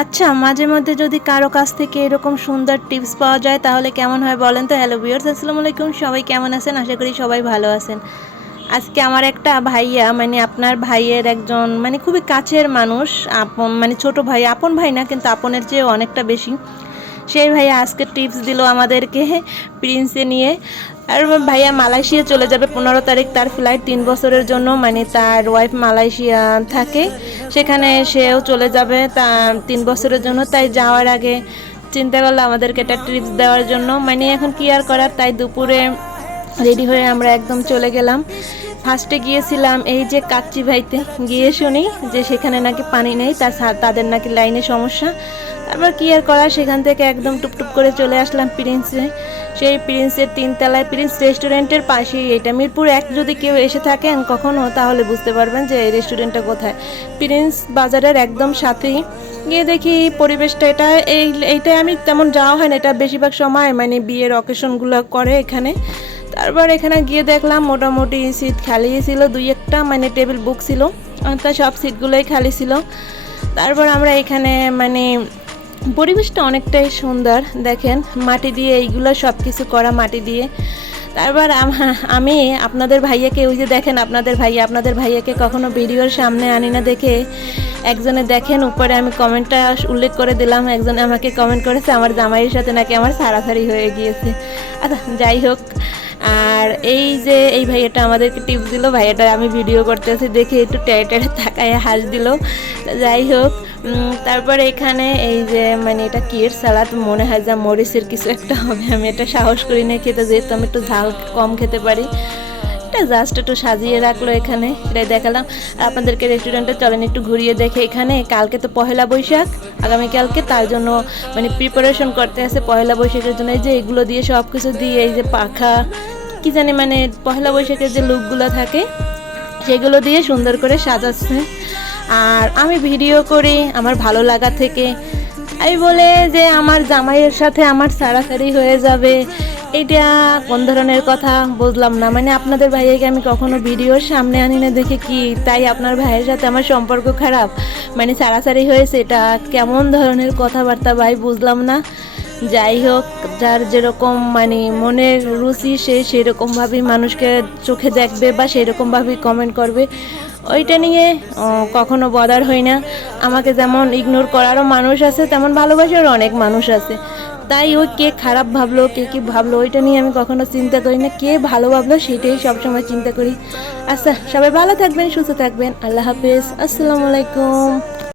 আচ্ছা, মাঝে মধ্যে যদি কারো কাছ থেকে এরকম সুন্দর টিপস পাওয়া যায় তাহলে কেমন হয় বলেন তো? হ্যালো ভিউয়ার্স, আসসালামু আলাইকুম। সবাই কেমন আছেন? আশা করি সবাই ভালো আছেন। আজকে আমার একটা ভাইয়া, মানে আপনার ভাইয়ের একজন মানে খুবই কাছের মানুষ, আপন মানে ছোট ভাই, আপন ভাই না কিন্তু আপনের চেয়ে অনেকটা বেশি। সেই ভাইয়া আজকে টিপস দিল আমাদেরকে প্রিন্সে নিয়ে। আর ভাইয়া মালয়েশিয়া চলে যাবে 15 তারিখ, তার ফ্লাইট 3 বছরের জন্য, মানে তার ওয়াইফ মালয়েশিয়া থাকে, সেখানে সেও চলে যাবে তা 3 বছরের জন্য। তাই যাওয়ার আগে চিন্তা করলো আমাদেরকে একটা ট্রিপস দেওয়ার জন্য, মানে এখন কি আর করার। তাই দুপুরে রেডি হয়ে আমরা একদম চলে গেলাম। ফার্স্টে গিয়েছিলাম এই যে কাচ্চি ভাইতে, গিয়ে শুনি যে সেখানে নাকি পানি নেই, তাদের নাকি লাইনে সমস্যা। তারপর কি আর করা, সেখান থেকে একদম টুপটুপ করে চলে আসলাম প্রিন্সে। সেই প্রিন্সের 3 তলায়, প্রিন্স রেস্টুরেন্টের পাশেই এটা। মিরপুর 1 যদি কেউ এসে থাকেন কখনো তাহলে বুঝতে পারবেন যে এই রেস্টুরেন্টটা কোথায়। প্রিন্স বাজারের একদম সাথেই। গিয়ে দেখি পরিবেশটা এটা এইটা আমি তেমন যাওয়া হয় না, এটা বেশিরভাগ সময় মানে বিয়ের অকেশনগুলো করে এখানে। তারপর এখানে গিয়ে দেখলাম মোটামুটি সিট খালি ছিল, 2-1টা মানে টেবিল বুক ছিল, তা সব সিটগুলোই খালি ছিল। তারপর আমরা এখানে মানে পরিবেশটা অনেকটাই সুন্দর, দেখেন মাটি দিয়ে এইগুলো সব কিছু করা মাটি দিয়ে। তারপর আমি আপনাদের ভাইয়াকে, ওই যে দেখেন আপনাদের ভাইয়াকে কখনো ভিডিওর সামনে আনি না দেখে একজনে দেখেন উপরে আমি কমেন্টটা উল্লেখ করে দিলাম, একজনে আমাকে কমেন্ট করেছে আমার জামাইয়ের সাথে নাকি আমার সারাসারি হয়ে গিয়েছে। আচ্ছা যাই হোক, আর এই যে এই ভাইয়াটা আমাদেরকে টিপস দিল, ভাইয়াটা আমি ভিডিও করতেছি দেখে একটু টেড়ে টেড়ে তাকায় হাস দিল। যাই হোক, তারপরে এখানে এই যে মানে এটা কিয়ের সালাদ, মনে হয় যা মরিচের কিছু একটা হবে, আমি এটা সাহস করি না খেতে, যেহেতু আমি একটু ঝাল কম খেতে পারি। এটা জাস্ট একটু সাজিয়ে রাখলো এখানে, এটাই দেখালাম। আর আপনাদেরকে রেস্টুরেন্টে চলেন একটু ঘুরিয়ে দেখে। এখানে কালকে তো পহেলা বৈশাখ, আগামীকালকে, তার জন্য মানে প্রিপারেশন করতে আছে পহেলা বৈশাখের জন্য। এই যে এগুলো দিয়ে সব কিছু দিয়ে, এই যে পাখা কি জানি মানে পহেলা বৈশাখের যে লুকগুলো থাকে সেগুলো দিয়ে সুন্দর করে সাজাচ্ছে। আর আমি ভিডিও করি আমার ভালো লাগা থেকে, আমি বলে যে আমার জামাইয়ের সাথে আমার সারাসারি হয়ে যাবে, এইটা কোন ধরনের কথা বুঝলাম না। মানে আপনাদের ভাইয়াকে আমি কখনো ভিডিওর সামনে আনি না দেখে কি তাই আপনার ভাইয়ের সাথে আমার সম্পর্ক খারাপ, মানে সারাসারি হয়েছে, এটা কেমন ধরনের কথাবার্তা ভাই বুঝলাম না। যাই হোক, যার যেরকম মানে মনের রুচি সে সেরকমভাবেই মানুষকে চোখে দেখবে বা সেরকমভাবেই কমেন্ট করবে, ওইটা নিয়ে কখনো বদার হই না। আমাকে যেমন ইগনোর করারও মানুষ আছে, তেমন ভালোবাসারও অনেক মানুষ আছে। তাই ওই কে খারাপ ভাবলো কে কি ভাবলো ওইটা নিয়ে আমি কখনো চিন্তা করি না, কে ভালো ভাবলো সেটাই সবসময় চিন্তা করি। আচ্ছা, সবাই ভালো থাকবেন, সুস্থ থাকবেন, আল্লাহ হাফেজ, আসসালামু আলাইকুম।